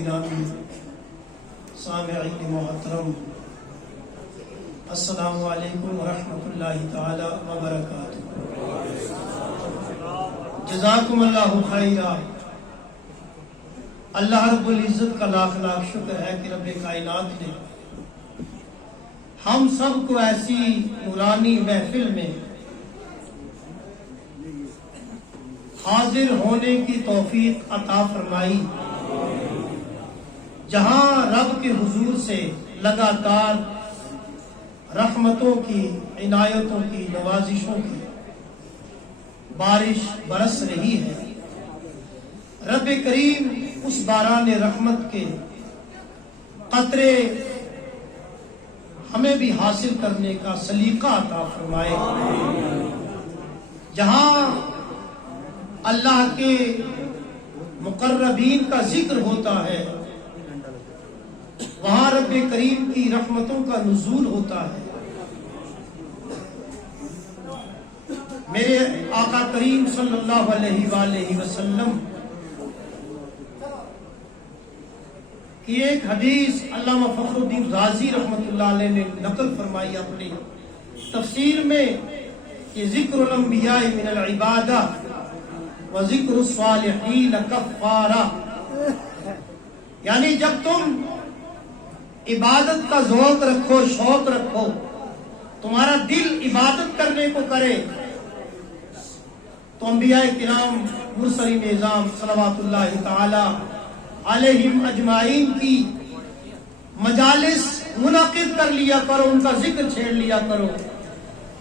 گرامی، سامعین محترم، السلام علیکم ورحمۃ اللہ تعالی وبرکاتہ۔ جزاکم اللہ خیرا۔ اللہ رب العزت کا لاکھ لاکھ شکر ہے کہ رب کائنات نے ہم سب کو ایسی نورانی محفل میں حاضر ہونے کی توفیق عطا فرمائی، جہاں رب کے حضور سے لگاتار رحمتوں کی، عنایتوں کی، نوازشوں کی بارش برس رہی ہے۔ رب کریم اس باران رحمت کے قطرے ہمیں بھی حاصل کرنے کا سلیقہ عطا فرمائے۔ جہاں اللہ کے مقربین کا ذکر ہوتا ہے، وہاں رب کریم کی رحمتوں کا نزول ہوتا ہے۔ میرے آقا کریم صلی اللہ علیہ وآلہ وسلم کی ایک حدیث علامہ فخر الدین رازی رحمۃ اللہ علیہ نے نقل فرمائی اپنی تفسیر میں کہ ذکر الانبیاء من العبادہ و ذکر الصالحین کفارہ، یعنی جب تم عبادت کا ذوق رکھو، شوق رکھو، تمہارا دل عبادت کرنے کو کرے، تو انبیاء کرام مرسلین اعظام صلوات اللہ تعالی علیہم اجمعین کی مجالس منعقد کر لیا کرو، ان کا ذکر چھیڑ لیا کرو۔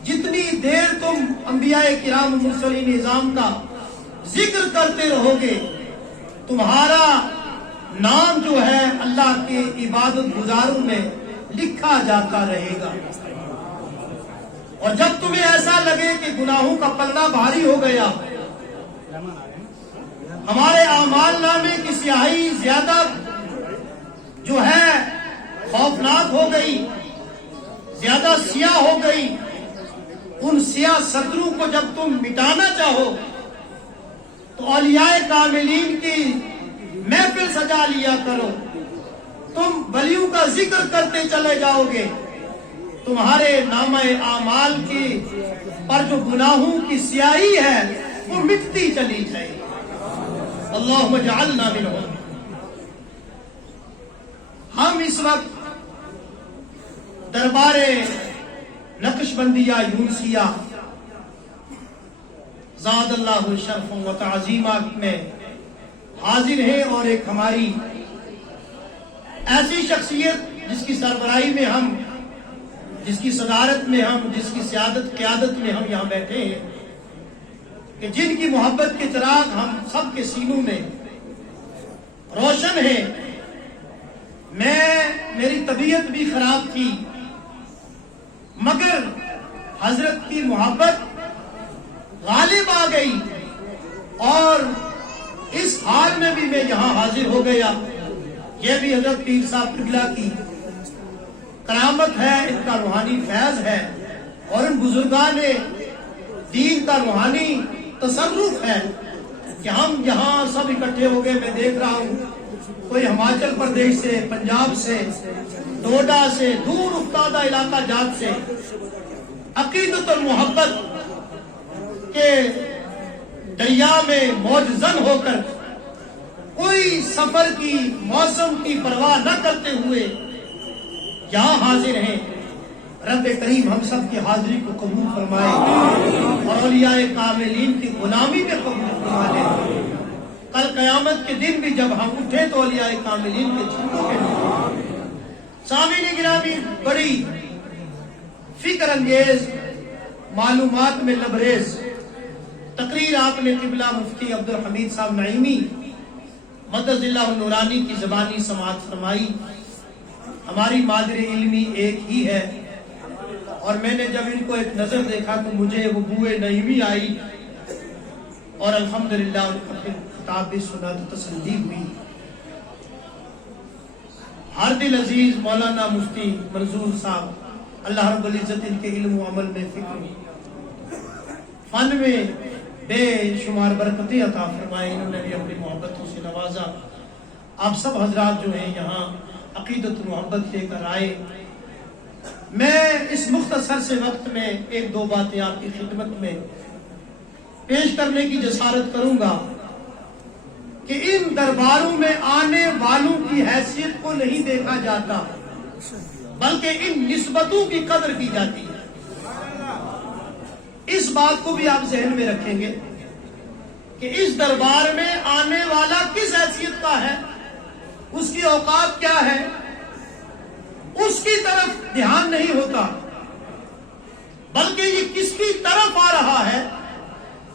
جتنی دیر تم انبیاء کرام مرسلین اعظام کا ذکر کرتے رہو گے، تمہارا نام جو ہے اللہ کے عبادت گزاروں میں لکھا جاتا رہے گا۔ اور جب تمہیں ایسا لگے کہ گناہوں کا پلڑا بھاری ہو گیا، ہمارے اعمال نامے کی سیاہی زیادہ جو ہے خوفناک ہو گئی، زیادہ سیاہ ہو گئی، ان سیاہ ستروں کو جب تم مٹانا چاہو تو اولیاء کاملین کی محفل سجا لیا کرو، تم ولیوں کا ذکر کرتے چلے جاؤ گے، تمہارے نامہ اعمال کی پر جو گناہوں کی سیاہی ہے وہ مٹتی چلی جائے۔ اللہم اجعلنا منہم۔ ہم اس وقت دربار نقش بندیہ یونسیہ زاد اللہ شرف و تعظیمہ میں حاضر ہیں، اور ایک ہماری ایسی شخصیت جس کی سربراہی میں ہم، جس کی صدارت میں ہم، جس کی سیادت قیادت میں ہم یہاں بیٹھے ہیں، کہ جن کی محبت کے چراغ ہم سب کے سینوں میں روشن ہیں۔ میری طبیعت بھی خراب تھی، مگر حضرت کی محبت غالب آ گئی، اور اس حال میں بھی میں یہاں حاضر ہو گیا۔ یہ بھی حضرت پیر صاحب قبلہ کی کرامت ہے، ان کا روحانی فیض ہے، اور ان بزرگان دین کا روحانی تصرف ہے کہ ہم یہاں سب اکٹھے ہو گئے۔ میں دیکھ رہا ہوں کوئی ہماچل پردیش سے، پنجاب سے، ڈوڈا سے، دور افتادہ علاقہ جات سے عقیدت اور محبت کے دریا میں موج زن ہو کر، کوئی سفر کی، موسم کی پرواہ نہ کرتے ہوئے یہاں حاضر ہیں۔ رب کریم ہم سب کی حاضری کو قبول فرمائے، اور اولیاء کاملین کی غلامی میں قبول فرمائے۔ کل قیامت کے دن بھی جب ہم اٹھے تو اولیاء کاملین کے جھنڈوں کے سامعین گرامی، بڑی فکر انگیز، معلومات میں لبریز تقریر آپ نے قبلہ مفتی عبد الحمید صاحب نعیمی مدد اللہ النورانی کی زبانی سماعت فرمائی۔ ہماری مادر علمی ایک ہی ہے، اور میں نے جب ان کو ایک نظر دیکھا تو مجھے وہ بوئے نعیمی آئی، اور الحمدللہ ان کا خطاب بھی سنا تو تسلی ہوئی۔ ہر دل عزیز مولانا مفتی منظور صاحب، اللہ رب العزت ان کے علم و عمل میں، فکر فن میں بے شمار برکتیں عطا فرمائے، انہوں نے بھی اپنی محبتوں سے نوازا۔ آپ سب حضرات جو ہیں یہاں عقیدت محبت لے کر آئے. میں اس مختصر سے وقت میں ایک دو باتیں آپ کی خدمت میں پیش کرنے کی جسارت کروں گا کہ ان درباروں میں آنے والوں کی حیثیت کو نہیں دیکھا جاتا بلکہ ان نسبتوں کی قدر کی جاتی ہے. اس بات کو بھی آپ ذہن میں رکھیں گے کہ اس دربار میں آنے والا کس حیثیت کا ہے, اس کی اوقات کیا ہے, اس کی طرف دھیان نہیں ہوتا بلکہ یہ کس کی طرف آ رہا ہے,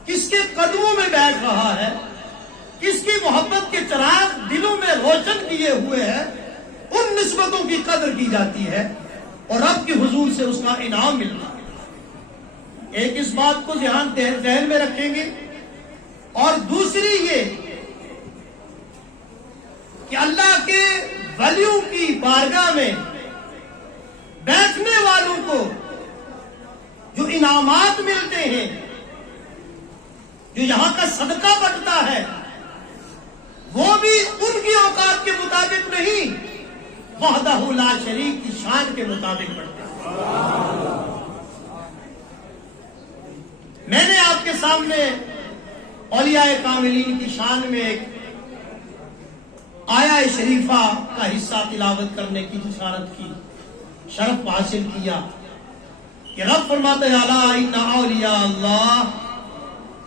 کس کے قدموں میں بیٹھ رہا ہے, کس کی محبت کے چراغ دلوں میں روشن کیے ہوئے ہیں, ان نسبتوں کی قدر کی جاتی ہے اور رب کے حضور سے اس کا انعام ملتا ہے. ایک اس بات کو ذہن میں رکھیں گے, اور دوسری یہ کہ اللہ کے ولیوں کی بارگاہ میں بیٹھنے والوں کو جو انعامات ملتے ہیں, جو یہاں کا صدقہ بٹتا ہے, وہ بھی ان کی اوقات کے مطابق نہیں, وحدہ لا شریک کی شان کے مطابق بٹتا ہے. میں نے آپ کے سامنے اولیاء کاملین کی شان میں ایک آیہ شریفہ کا حصہ تلاوت کرنے کی جسارت کی, شرف حاصل کیا کہ رب فرماتے ہیں الا ان اولیاء اللہ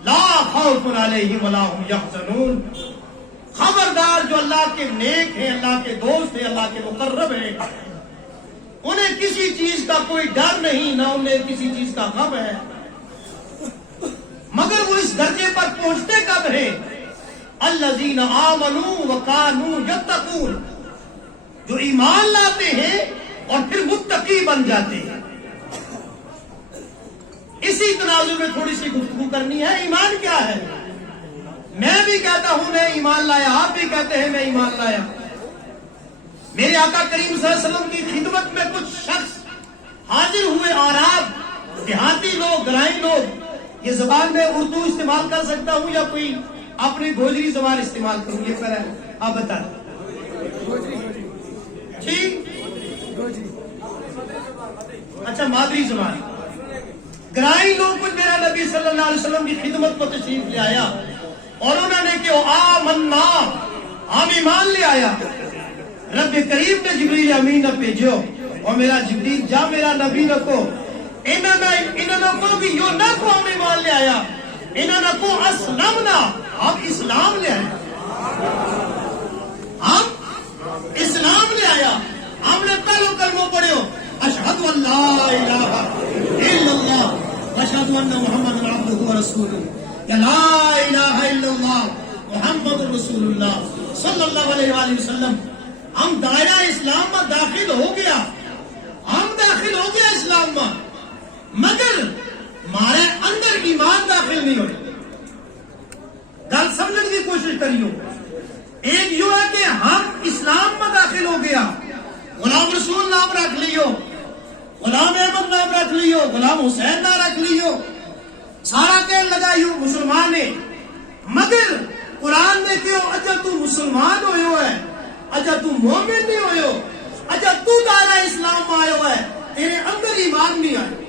لا خوف علیہم ولا هم یحزنون. خبردار جو اللہ کے نیک ہیں, اللہ کے دوست ہیں, اللہ کے مقرب ہیں, انہیں کسی چیز کا کوئی ڈر نہیں, نہ انہیں کسی چیز کا غم ہے. مگر وہ اس درجے پر پہنچتے کب ہیں؟ الذین آمنوا وکانوا یتقون, جو ایمان لاتے ہیں اور پھر متقی بن جاتے ہیں. اسی تناظر میں تھوڑی سی گفتگو کرنی ہے. ایمان کیا ہے؟ میں بھی کہتا ہوں میں ایمان لایا, آپ بھی کہتے ہیں میں ایمان لایا. میرے آقا کریم صلی اللہ علیہ وسلم کی خدمت میں کچھ شخص حاضر ہوئے, عرب, دیہاتی لوگ, گرائیں لوگ. یہ زبان میں اردو استعمال کر سکتا ہوں یا کوئی اپنی گوجری زبان استعمال کروں, یہ فرق ہے, آپ بتا دیں. ٹھیک, اچھا مادری زبان. گرائی لوگ کچھ میرا نبی صلی اللہ علیہ وسلم کی خدمت کو تشریف لے آیا اور انہوں نے کہ آمنا, ہم ایمان لے آیا. رب کریم نے جبریل امین نہ بھیجو اور میرا جبریل جا میرا نبی نہ کو انہوں کو کہ یو نہ کو ہم ایمان لے آیا, انہوں کو اسلمنا, ہم اسلام لے آیا, ہم اسلام لے آیا. ہم نے پہلو کلمہ پڑھے ہو اشہد ان لا الہ الا اللہ واشہد ان محمد عبدہ ورسولہ, یا لا الہ الا اللہ محمد رسول اللہ صلی اللہ علیہ وآلہ وسلم. ہم دائرہ اسلام میں داخل ہو گیا, ہم داخل ہو گیا اسلام میں, مگر ہمارے اندر ایمان داخل نہیں ہوئے. گل سمجھنے کی کوشش کریو. ایک یوں ہے کہ ہم اسلام میں داخل ہو گیا, غلام رسول نام رکھ لیو, غلام احمد نام رکھ لیو, غلام حسین نام رکھ لیو, سارا کہنے لگا یوں مسلمان ہے. مگر قرآن نے کہو اچھا تو مسلمان ہوئے ہو ہے, اچھا تو مومن نہیں ہوئے ہو, اچھا تو دائرہ اسلام میں آئے ہو ہے, تیرے اندر ایمان نہیں آئے.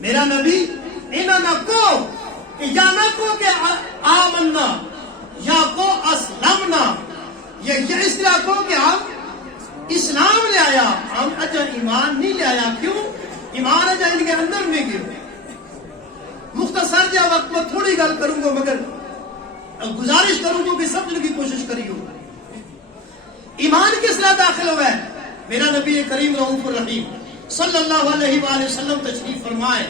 میرا نبی انہوں نہ کو کہ یا نہ کو کہ آمنا یا کو اسلمنا, یہ اس طرح کو کہ ہم اسلام لے آیا, ہم اچھا ایمان نہیں لے آیا. کیوں؟ ایمان اچھا ان کے اندر نہیں گیا. مختصر جا وقت میں تھوڑی گل کروں گا مگر گزارش کروں گا کہ سمجھنے کی کوشش کریو. ایمان کس طرح داخل ہوا ہے؟ میرا نبی کریم رؤوف الرحیم صلی اللہ علیہ وآلہ وسلم تشریف فرمائے.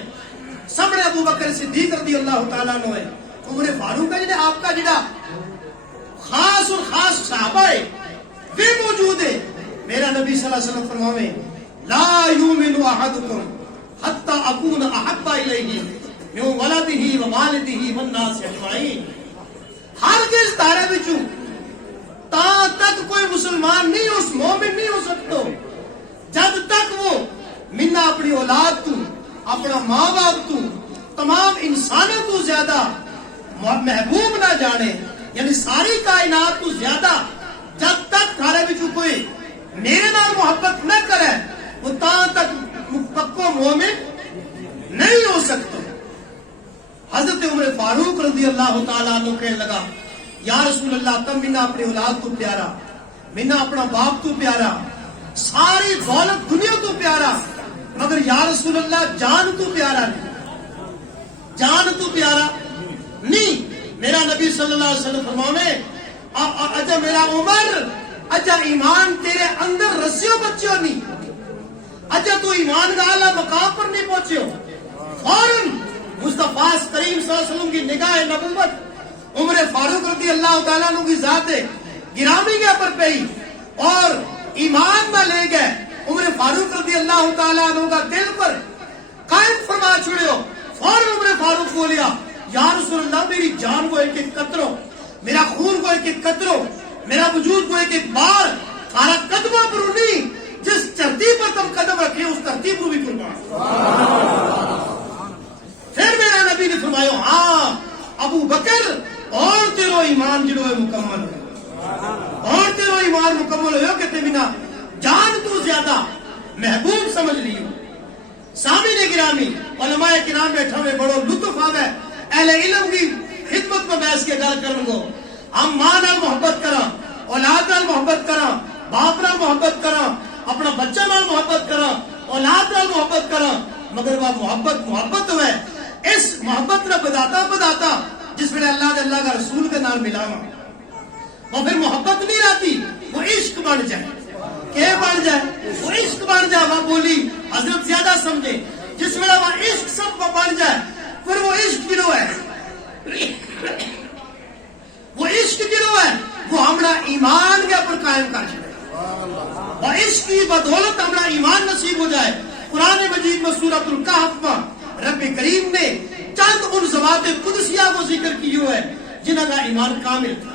سامنے ابو بکر صدیق رضی اللہ تعالیٰ عنہ ہے, عمر فاروق ہے, جنہیں آپ کا جڑا خاص اور خاص صحابہ ہے وہ موجود ہے. میرا نبی صلی اللہ علیہ وسلم فرماوے لا یؤمن احدکم حتی اکون احب الیہ من ولدہ ووالدہ والناس اجمعین. ہرگز تارے بچوں تا تک کوئی مسلمان نہیں ہو, مومن نہیں ہو سکتا جب تک وہ منا اپنی اولاد تو, اپنا ماں باپ تو, تمام انسانوں تو زیادہ محبوب نہ جانے, یعنی ساری کائنات تو زیادہ محبت نہ کرے وہ تاں تک پکو مومن نہیں ہو سکتا. حضرت عمر فاروق رضی اللہ تعالیٰ عنہ کہنے لگا یا رسول اللہ تم منا اپنی اولاد تو پیارا, منا اپنا باپ تو پیارا, ساری دولت دنیا تو پیارا, مگر یا رسول اللہ جان تو پیارا نہیں, جان تو پیارا نہیں. میرا نبی صلی اللہ علیہ وسلم فرماوے اچھا میرا عمر اچھا ایمان تیرے اندر رسیوں بچیوں نہیں, اچھا تو ایمان کا اعلیٰ مقام پر نہیں پہنچے ہو. فوراً مصطفیٰ کریم صلی اللہ علیہ وسلم کی نگاہ نبوت عمر فاروق رضی اللہ تعالیٰ عنہ کی ذات گرامی کے پر پئی اور ایمان نہ لے گئے. عمر فاروق رضی اللہ تعالیٰ عنہ کا دل پر قائم فرما چھوڑے ہو. فوراً عمر فاروق بولیا یا رسول اللہ میری جان کو ایک ایک قطرو, میرا خون کو ایک ایک قطرو, میرا وجود کو ایک ایک بار سارا قدموں پر نہیں, جس ترتیب پر تم قدم رکھے اس ترتیب کو بھی قربان. پھر میرا نبی نے فرمایا ہاں ابو بکر اور تیرو ایمان جنو مکمل ہو, اور تیرو ایمان مکمل ہو کہ بنا جان تو زیادہ محبوب سمجھ لیو. سامعین گرامی علماء کرام بیٹھا میں بڑو لطف آوے اہل علم کی خدمت میں بیس کے گل کرن گو. ہم ماں نال محبت کراں, اولاد نال محبت کراں, باپ نال محبت کراں, اپنا بچہ نال محبت کراں, اولاد نال محبت کراں, مگر وہ محبت ہوئے اس محبت نہ بداتا جس میں اللہ کا رسول کے نال ملاواں وہ پھر محبت نہیں رہتی, وہ عشق بن جائے. کہ بن جائے وہ عشق بن جائے. وہ بولی حضرت زیادہ سمجھے جس میں وہ عشق سب بن جائے پھر وہ عشق گرو ہے, وہ عشق گرو ہے وہ ہمارا ایمان کے اوپر قائم کر جائے, وہ عشق کی بدولت ہمارا ایمان نصیب ہو جائے. قرآن مجید میں سورۃ الکہف میں رب کریم نے چند ان ذوات قدسیہ کو ذکر کی ہے جنہاں کا ایمان کامل تھا.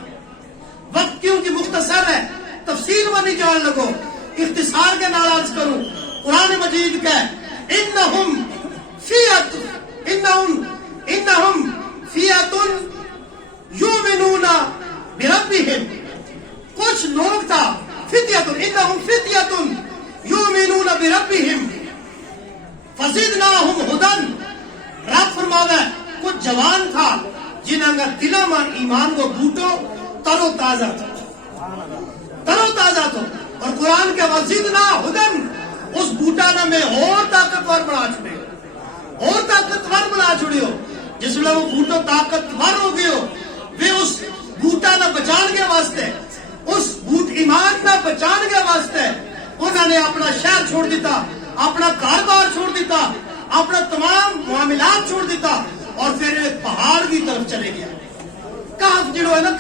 وقت کیونکہ مختصر ہے تفصیل میں نہیں جان لگو, اختصار کے نال عرض کروں. قرآن مجید کا انہم فیۃ یؤمنون بربہم, کچھ لوگ تھا فتیۃ انہم فتیۃ یؤمنون بربہم فزدناہم ھدی. رب فرماتا ہے کچھ جوان تھا جنہاں کا دلوں میں ایمان کو بوٹو تر و تازہ تھا, اور قرآن کے وزدنا ھدی اس بوٹا نے میں اور طاقتور بنا چھوڑی ہو. جس میں وہ بوٹو طاقتور ہو گئے ہو وہ اس بوٹا نہ بچان کے واسطے, اس بوٹ ایمان نہ بچان کے واسطے انہوں نے اپنا شہر چھوڑ دیتا, اپنا کاروبار چھوڑ دیتا, اپنا تمام معاملات چھوڑ دیتا اور پھر ایک پہاڑ کی طرف چلے گیا. کہف جڑو ہے نا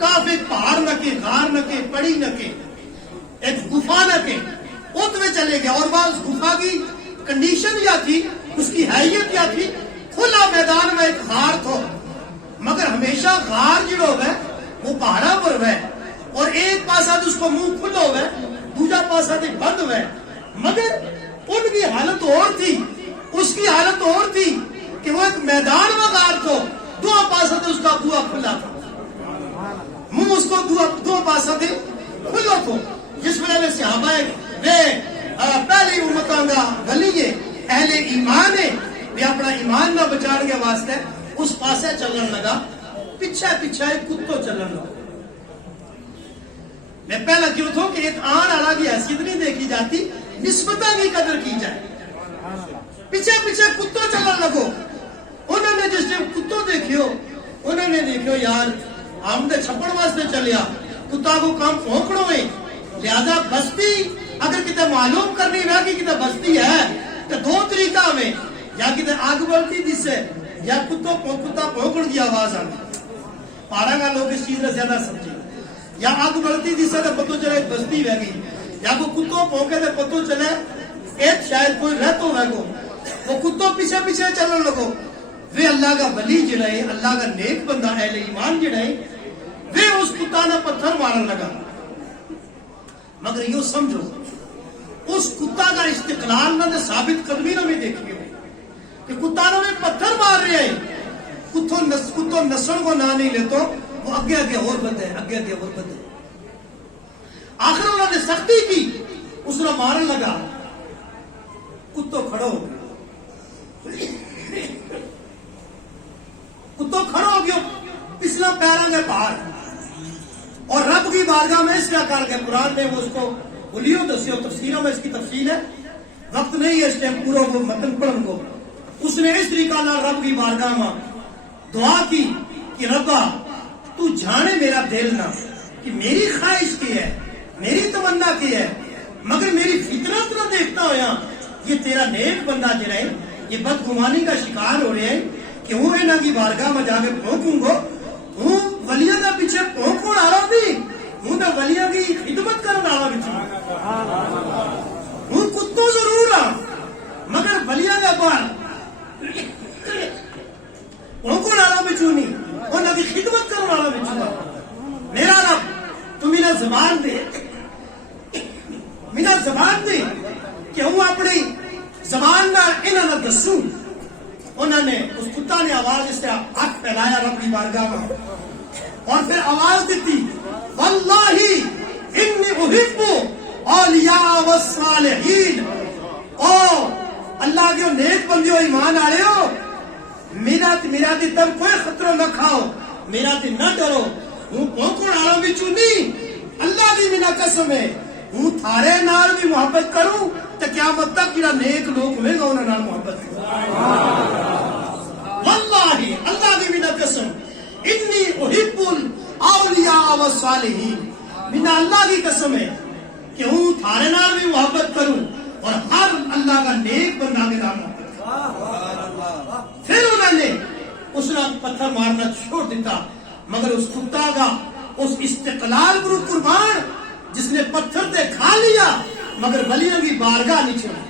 کہف ایک پہاڑ نہ کے, غار نہ کے, پڑی نہ کے, ایک گفا نہ کے, ات میں چلے گیا. اور وہ اس گفا کی کنڈیشن یا تھی, اس کی حیثیت یا تھی, کھلا میدان میں ایک غار تھا, مگر ہمیشہ غار جڑو ہے وہ پہاڑا پر ہے اور ایک پاسا تو اس کو منہ کھلا ہوا ہے, دوسرا پاسا تو بند ہوا ہے. مگر ان کی حالت اور تھی, اس کی حالت اور تھی کہ وہ ایک میدان میں غار تھا, دو پاسا تو اس کا بوا کھلا تھا, منہ اس کو دو پاسا تھے کھلا تھا. جس میں صحابہ پہلی امتاں کا گلی ہے اہل ایمان ہے بھی اپنا ایمان نہ بچان کے واسطے اس پاسے چلن لگا, پیچھے ایک کتو چلن لگا. میں پہلا کیوں تھا کہ ایک آن آڑا کی حیثیت نہیں دیکھی جاتی, نسبتاں کی قدر کی جائے. پیچھے کتو چلن لگو. انہوں نے جس نے کتو دیکھو انہوں نے دیکھو یار ہم نے چھپڑ واسطے چلیا, کتا کو کام پھونکڑوں میں, لہذا بستی اگر کتے معلوم کرنی ہے کہ کتے بستی ہے تو دو طریقہ میں, یا کتے آگ بڑھتی جس سے یا کتا پھونکڑ کی آواز آتی. پہاڑا کا لوگ اس چیز نے زیادہ سمجھے, یا آگ بڑھتی جس سے پتو چلے ایک بستی بہ گئی, یا کو کتوں پھونکے تو پتو چلے ایک شاید کوئی رہتو ہے کو, وہ کتوں پیچھے چلن لگو. وہ اللہ کا ولی جڑا ہے, اللہ کا نیک بندہ اہل ایمان جڑا ہے, وہ اس کتا نے پتھر مارن لگا. مگر یہ سمجھو اس کتا کا استقلال نہ ثابت قدمی نہ بھی دیکھیے کہ کتا نے پتھر مار رہے ہیں, کتوں نسل کو نہ نہیں لیتو, وہ اگے اور بندے, آخر انہوں نے سختی کی, اس نے مارن لگا، کتوں کھڑو ہو گیا، کتوں کھڑو ہو گیا پچھلا پیروں کے باہر، اور رب کی بارگاہ میں اس طرح کر کے قرآن نے وہ اس کو بولیوں دسیو، تفسیروں میں اس کی تفصیل ہے، وقت نہیں ہے اس ٹائم پورا وہ متن پڑھن کو. اس نے اس طریقہ نہ رب کی بارگاہ میں دعا کی کہ ربا تو جانے میرا دل نہ کہ میری خواہش کی ہے، میری تمنا کی ہے، مگر میری فطرت نہ دیکھتا ہوا یہ تیرا نیک بندہ جڑا ہے یہ بدگمانی کا شکار ہو رہے ہیں کہ وہ انہاں کی بارگاہ میں جا کے پھونکوں گا، ہوں ولیاں کا پیچھے پھونکوں آ رہا بھی، ہوں تو ولیاں کی خدمت کرنے والا بھی ہوں، کتوں ضرور آ مگر ولیاں کا بار پھونکوں آ رہا بھی نہیں، انہاں کی خدمت کرنے والا بھی. میرا رب تو میرا زبان دے، میرا زبان دے کہ ہوں اپنی زبان نہ انہاں نہ دسوں. انہوں نے اس کتا نے آواز اس طرح ہاتھ پھیلایا رب کی بارگاہ میں اور پھر آواز دیتی، واللہ انی احب اولیاء والصالحین، او اللہ کے نیک بندیو ایمان آ رہے ہو، میرا تے تم کوئی خطرہ نہ کھاؤ، میرا تے نہ ڈرو، ہوں پھونکن والا بھی چونی، اللہ کی میرا قسم ہے ہوں تھارے نال بھی محبت کروں تو قیامت تک جڑا نیک لوگ ہوئے گا انہاں نال محبت کروں. واللہ اللہ کی میرا قسم انی احب الاولیاء والصالحین، میرا اللہ کی قسم ہے کہ ہوں تھارے نال بھی محبت کروں اور ہر اللہ کا نیک بندہ کے نال محبت کروں. پھر انہوں نے اس نے پتھر مارنا چھوڑ دیتا، مگر اس کتا کا اس استقلال پر قربان جس نے پتھر تے کھا لیا مگر ولیوں کی بارگاہ نہیں چھوڑی.